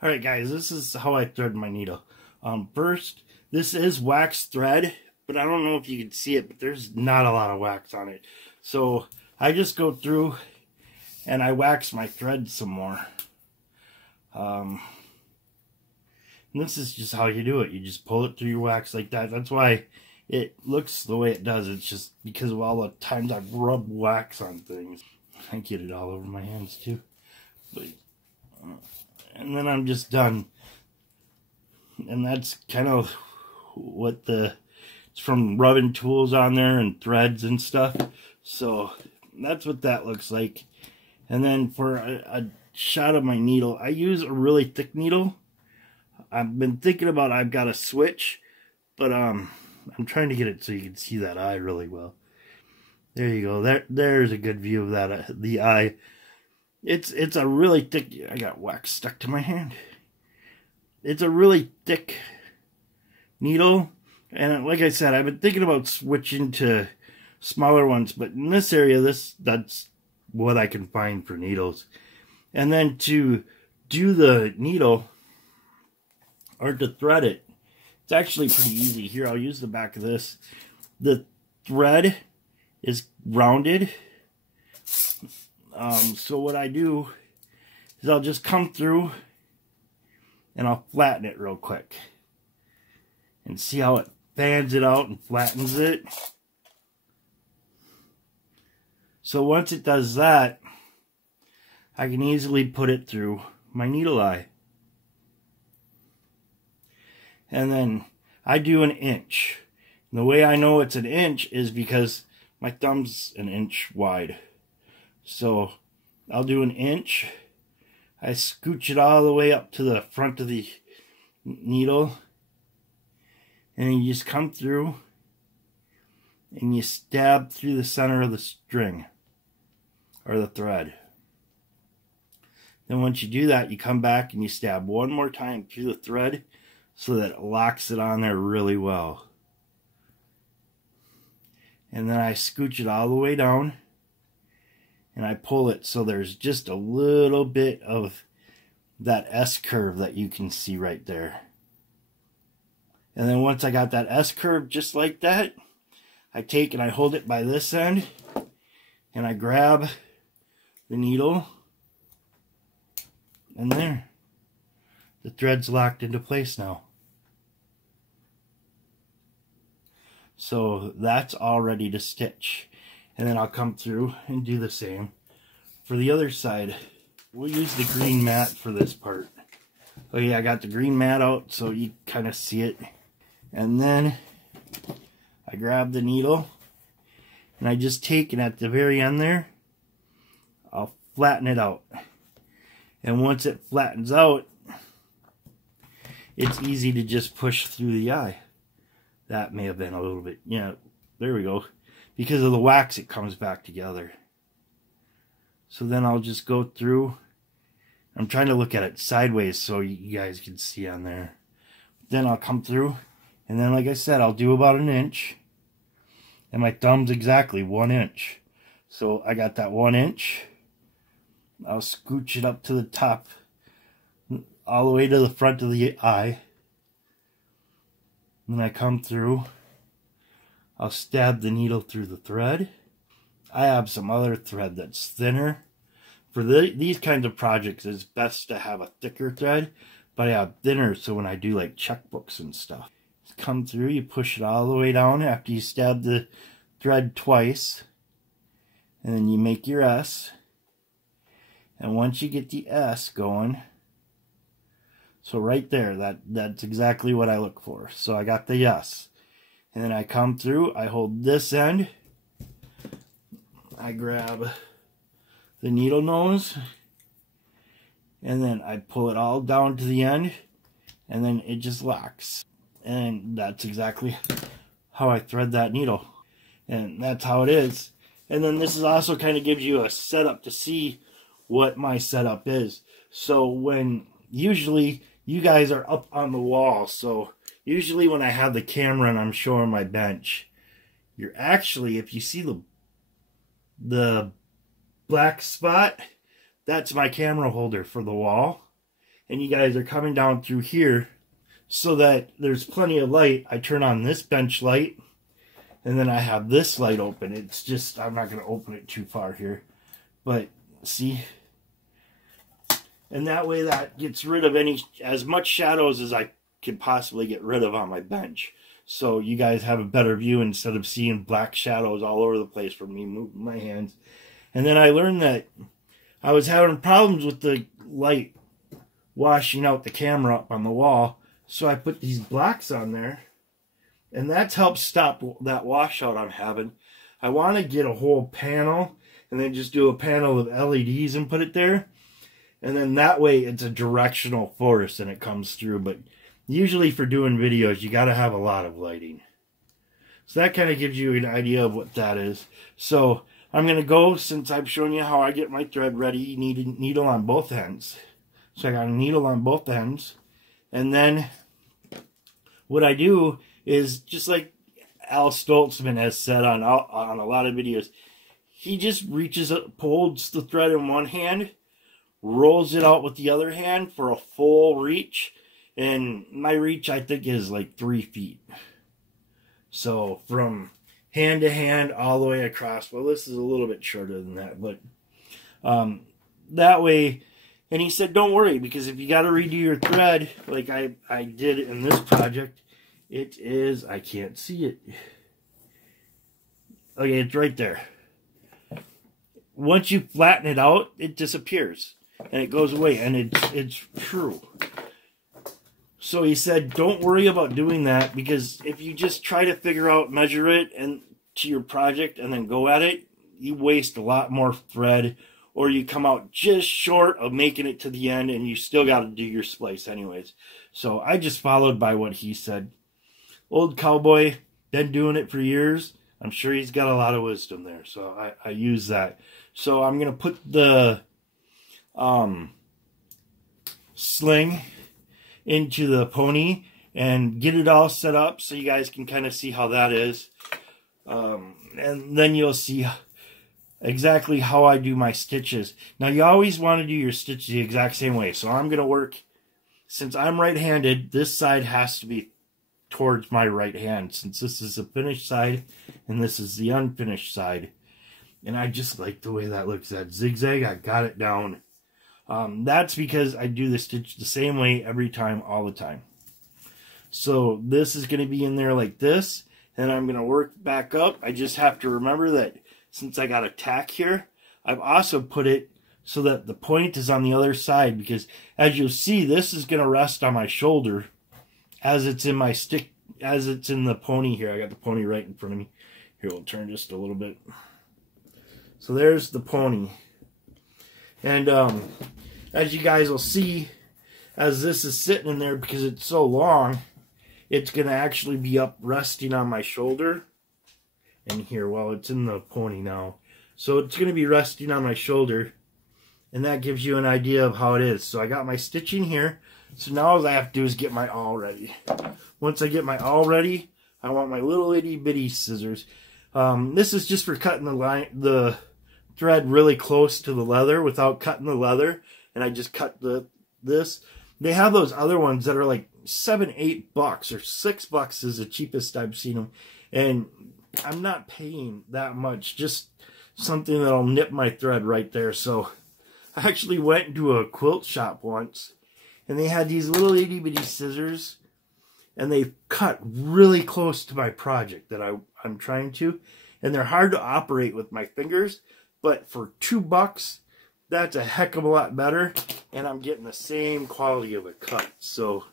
Alright guys, this is how I thread my needle. First, this is wax thread, but I don't know if you can see it, but there's not a lot of wax on it. So I just go through and I wax my thread some more. And this is just how you do it. You just pull it through your wax like that. That's why it looks the way it does. It's just because of all the times I've rubbed wax on things. I get it all over my hands too. But, and then I'm just done. And that's kind of what it's from rubbing tools on there and threads and stuff. So that's what that looks like. And then for a shot of my needle, I use a really thick needle. I've been thinking about I've got a switch, but I'm trying to get it so you can see that eye really well. There you go. There's a good view of that the eye. It's a really thick. I got wax stuck to my hand. It's a really thick needle, and like I said, I've been thinking about switching to smaller ones, but in this area, that's what I can find for needles. And then to do the needle or to thread it, it's actually pretty easy. Here, I'll use the back of this. The thread is rounded. So what I do is I'll just come through and I'll flatten it real quick. And see how it fans it out and flattens it. So once it does that, I can easily put it through my needle eye. And then I do an inch. And the way I know it's an inch is because my thumb's an inch wide. So I'll do an inch. I scooch it all the way up to the front of the needle. And you just come through and you stab through the center of the string or the thread. Then once you do that, you come back and you stab one more time through the thread so that it locks it on there really well. And then I scooch it all the way down and I pull it so there's just a little bit of that S curve that you can see right there. And then once I got that S curve just like that, I take and I hold it by this end and I grab the needle, and there, the thread's locked into place now. So that's all ready to stitch. And then I'll come through and do the same for the other side. We'll use the green mat for this part. Oh yeah, I got the green mat out so you kind of see it. And then I grab the needle and I just take it at the very end there, I'll flatten it out. And once it flattens out, it's easy to just push through the eye. That may have been a little bit, yeah, there we go. Because of the wax, it comes back together. So then I'll just go through. I'm trying to look at it sideways so you guys can see on there. Then I'll come through, and then like I said, I'll do about an inch. And my thumb's exactly 1 inch. So I got that 1 inch. I'll scooch it up to the top, all the way to the front of the eye. Then I come through. I'll stab the needle through the thread. I have some other thread that's thinner. For these kinds of projects, it's best to have a thicker thread, but I have thinner so when I do like checkbooks and stuff. Come through, you push it all the way down after you stab the thread twice. And then you make your S. And once you get the S going, so right there, that's exactly what I look for. So I got the S. And then I come through, I hold this end, I grab the needle nose, and then I pull it all down to the end, and then it just locks. And that's exactly how I thread that needle. And that's how it is. And then this is also kind of gives you a setup to see what my setup is. So when usually you guys are up on the wall, so usually when I have the camera and I'm showing my bench, you're actually, if you see the black spot, that's my camera holder for the wall. and you guys are coming down through here, so that there's plenty of light, I turn on this bench light, and then I have this light open. It's just, I'm not going to open it too far here, but see, and that way that gets rid of as much shadows as I can possibly get rid of on my bench. So you guys have a better view instead of seeing black shadows all over the place from me moving my hands. And then I learned that I was having problems with the light washing out the camera up on the wall. So I put these blocks on there, and that's helped stop that washout I'm having. I want to get a whole panel and then just do a panel of LEDs and put it there. And then that way it's a directional force and it comes through. But usually for doing videos, you got to have a lot of lighting. So that kind of gives you an idea of what that is. So I'm going to go, since I've shown you how I get my thread ready, you need a needle on both ends. So I got a needle on both ends. And then what I do is, just like Al Stoltzman has said on a lot of videos, he just reaches up, holds the thread in one hand, rolls it out with the other hand for a full reach. And my reach, I think, is like 3 feet. So from hand to hand all the way across. Well, this is a little bit shorter than that, but that way. And he said, don't worry, because if you got to redo your thread, like I did in this project, it is, I can't see it. Okay, it's right there. Once you flatten it out, it disappears and it goes away, and it's true. So he said, don't worry about doing that, because if you just try to figure out, measure it and to your project and then go at it, you waste a lot more thread, or you come out just short of making it to the end and you still got to do your splice anyways. So I just followed by what he said. Old cowboy, been doing it for years. I'm sure he's got a lot of wisdom there. So I use that. So I'm going to put the sling into the pony and get it all set up so you guys can kind of see how that is. And then you'll see exactly how I do my stitches. Now, you always want to do your stitches the exact same way. So I'm going to work, since I'm right-handed, this side has to be towards my right hand, since this is the finished side and this is the unfinished side. And I just like the way that looks. That zigzag, I got it down. That's because I do the stitch the same way every time, all the time. So this is going to be in there like this, and I'm going to work back up. I just have to remember that since I got a tack here, I've also put it so that the point is on the other side, because as you'll see, this is going to rest on my shoulder as it's in my stick, as it's in the pony here. I got the pony right in front of me. Here, we'll turn just a little bit. So there's the pony. And as you guys will see, as this is sitting in there, because it's so long, it's going to actually be up resting on my shoulder. And here, well, it's in the pony now. So it's going to be resting on my shoulder. And that gives you an idea of how it is. So I got my stitching here. So now all I have to do is get my awl ready. Once I get my awl ready, I want my little itty bitty scissors. This is just for cutting the thread really close to the leather without cutting the leather. And I just cut this. They have those other ones that are like $7-8 or $6 is the cheapest I've seen them. And I'm not paying that much. Just something that'll nip my thread right there. So I actually went into a quilt shop once, and they had these little itty bitty scissors, and they cut really close to my project that I'm trying to. And they're hard to operate with my fingers, but for $2, that's a heck of a lot better, and I'm getting the same quality of a cut. So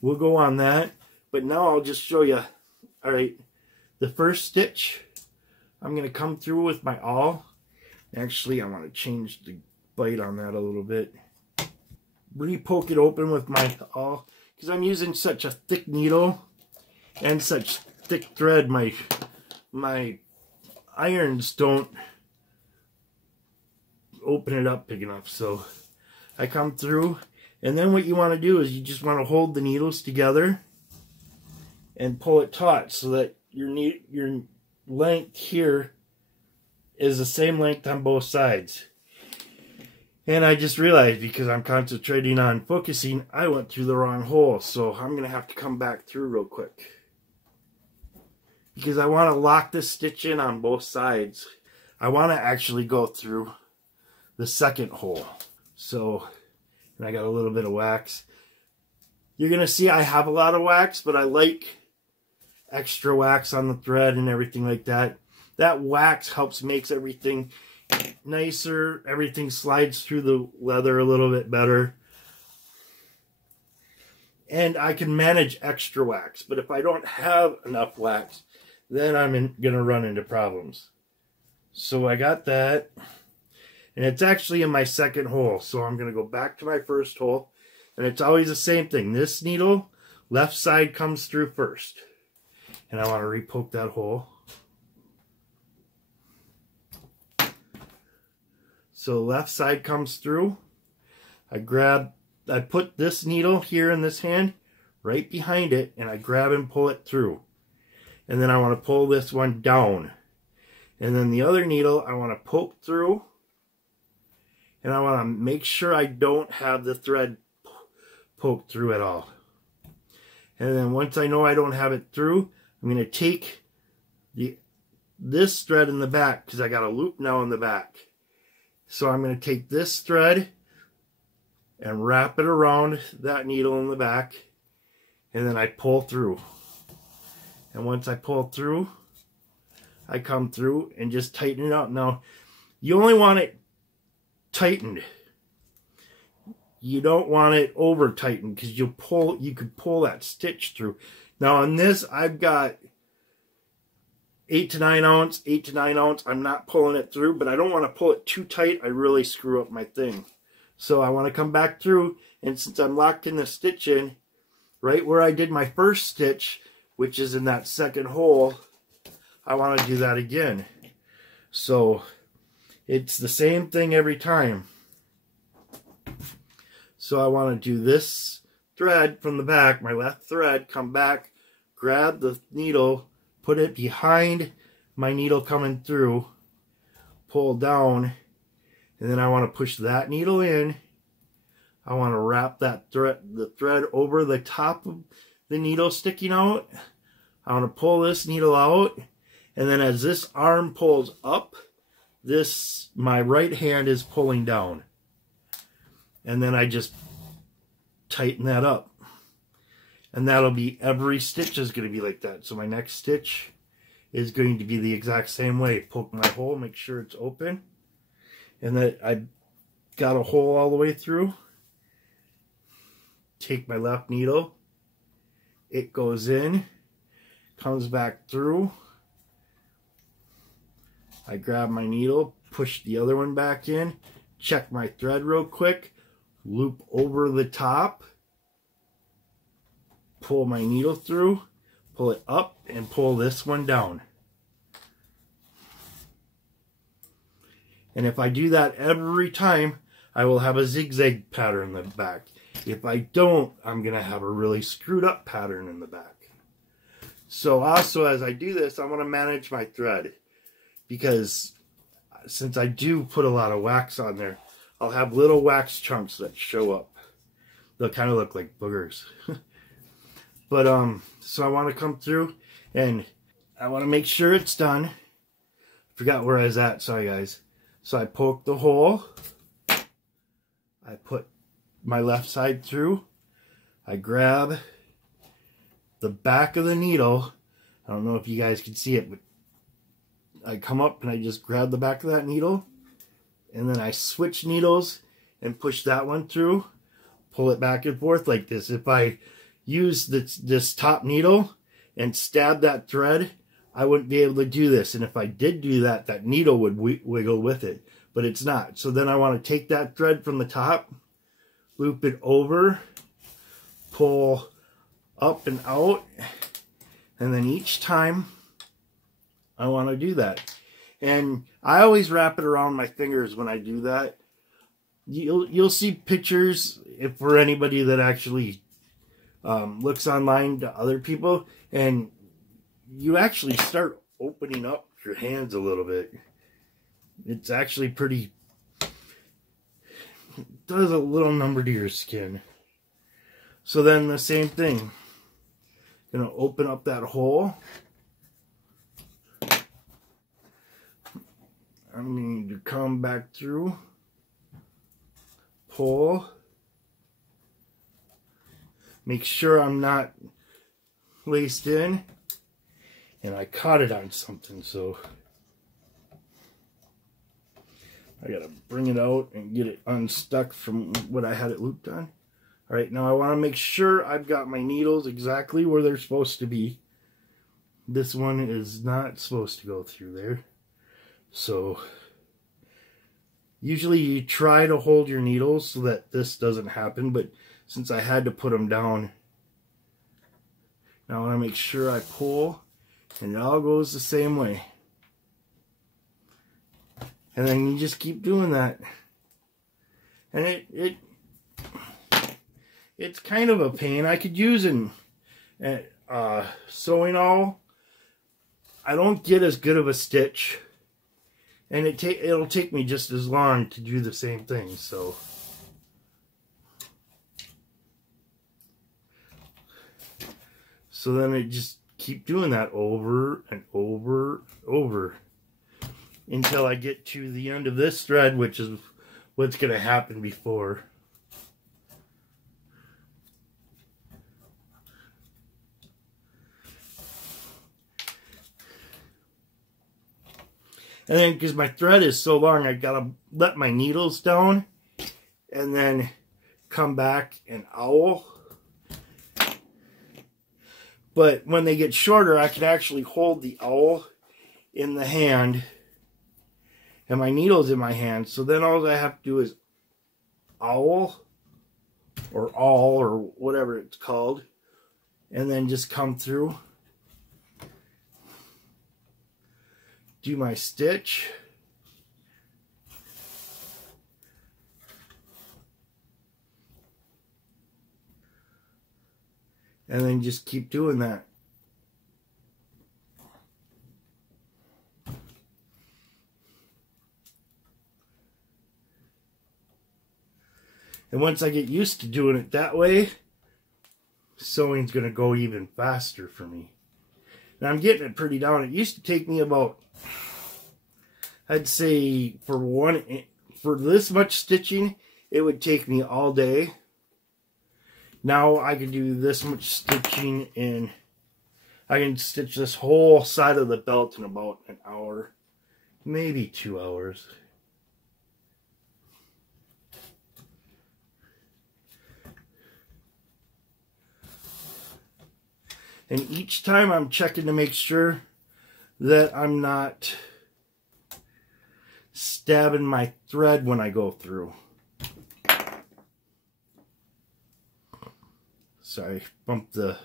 we'll go on that. But now I'll just show you. All right, the first stitch, I'm going to come through with my awl. Actually, I want to change the bite on that a little bit. Re-poke it open with my awl, because I'm using such a thick needle and such thick thread. My irons don't open it up big enough. So I come through, and then what you want to do is you just want to hold the needles together and pull it taut so that your length here is the same length on both sides. And I just realized, because I'm concentrating on focusing, I went through the wrong hole. So I'm going to have to come back through real quick, because I want to lock this stitch in on both sides. I want to actually go through the second hole. So, and I got a little bit of wax. You're going to see I have a lot of wax, but I like extra wax on the thread and everything like that. That wax helps makes everything nicer. Everything slides through the leather a little bit better. And I can manage extra wax. But if I don't have enough wax, then I'm going to run into problems. So I got that. And it's actually in my second hole. So I'm going to go back to my first hole. And it's always the same thing. This needle, left side comes through first. And I want to repoke that hole. So left side comes through. I put this needle here in this hand, right behind it, and I grab and pull it through. And then I want to pull this one down. And then the other needle, I want to poke through. And I want to make sure I don't have the thread poked through at all. And then once I know I don't have it through, I'm going to take this thread in the back, because I got a loop now in the back. So I'm going to take this thread and wrap it around that needle in the back, and then I pull through. And once I pull through, I come through and just tighten it up. Now, you only want it tightened. You don't want it over tightened, because you could pull that stitch through. Now on this, I've got 8 to 9 ounce, 8 to 9 ounce. I'm not pulling it through, but I don't want to pull it too tight. I really screw up my thing. So I want to come back through, and since I'm locked in the stitch in, right where I did my first stitch, which is in that second hole, I want to do that again. So it's the same thing every time. So I want to do this thread from the back, my left thread, come back, grab the needle, put it behind my needle coming through, pull down, and then I want to push that needle in. I want to wrap that the thread over the top of the needle sticking out. I want to pull this needle out, and then as this arm pulls up, my right hand is pulling down. And then I just tighten that up. And that'll be, every stitch is going to be like that. So my next stitch is going to be the exact same way. Poke my hole, make sure it's open. And that I got a hole all the way through. Take my left needle. It goes in. Comes back through. I grab my needle, push the other one back in. Check my thread real quick. Loop over the top, pull my needle through, pull it up, and pull this one down. And if I do that every time, I will have a zigzag pattern in the back. If I don't, I'm going to have a really screwed up pattern in the back. So also, as I do this, I want to manage my thread, because since I do put a lot of wax on there, I'll have little wax chunks that show up. They'll kind of look like boogers. But, so I want to come through, and I want to make sure it's done. Forgot where I was at, sorry guys. So I poke the hole. I put my left side through. I grab the back of the needle. I don't know if you guys can see it, but I come up and I just grab the back of that needle. And then I switch needles and push that one through, pull it back and forth like this. If I use this top needle and stab that thread, I wouldn't be able to do this. And if I did do that, that needle would wiggle with it, but it's not. So then I want to take that thread from the top, loop it over, pull up and out, and then each time I want to do that. And I always wrap it around my fingers when I do that. You'll see pictures, if for anybody that actually looks online to other people, and you actually start opening up your hands a little bit. It's actually pretty does a little number to your skin. So then the same thing. Gonna open up that hole. I'm going to come back through, pull, make sure I'm not laced in, and I caught it on something, so I gotta bring it out and get it unstuck from what I had it looped on. Alright, now I want to make sure I've got my needles exactly where they're supposed to be. This one is not supposed to go through there. So, usually you try to hold your needles so that this doesn't happen, but since I had to put them down, now I want to make sure I pull, and it all goes the same way. And then you just keep doing that. And it's kind of a pain. I could use an sewing awl. I don't get as good of a stitch. And it'll take me just as long to do the same thing, so. So then I just keep doing that over and over and over until I get to the end of this thread, which is what's going to happen before. And then, because my thread is so long, I gotta let my needles down and then come back and owl. But when they get shorter, I can actually hold the owl in the hand and my needle's in my hand. So then all I have to do is owl or awl or whatever it's called, and then just come through. Do my stitch, and then just keep doing that. And once I get used to doing it that way, sewing's going to go even faster for me. Now I'm getting it pretty down. It used to take me about, I'd say for this much stitching, it would take me all day. Now I can do this much stitching and I can stitch this whole side of the belt in about an hour, maybe 2 hours. And each time I'm checking to make sure that I'm not stabbing my thread when I go through. Sorry, bumped the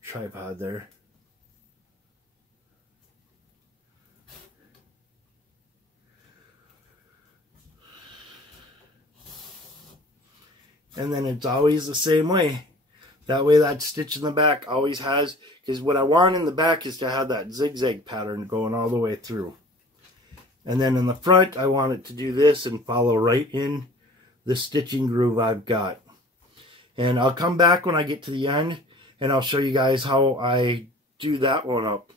tripod there. And then it's always the same way. That way that stitch in the back always has, because what I want in the back is to have that zigzag pattern going all the way through. And then in the front, I want it to do this and follow right in the stitching groove I've got. And I'll come back when I get to the end and I'll show you guys how I do that one up.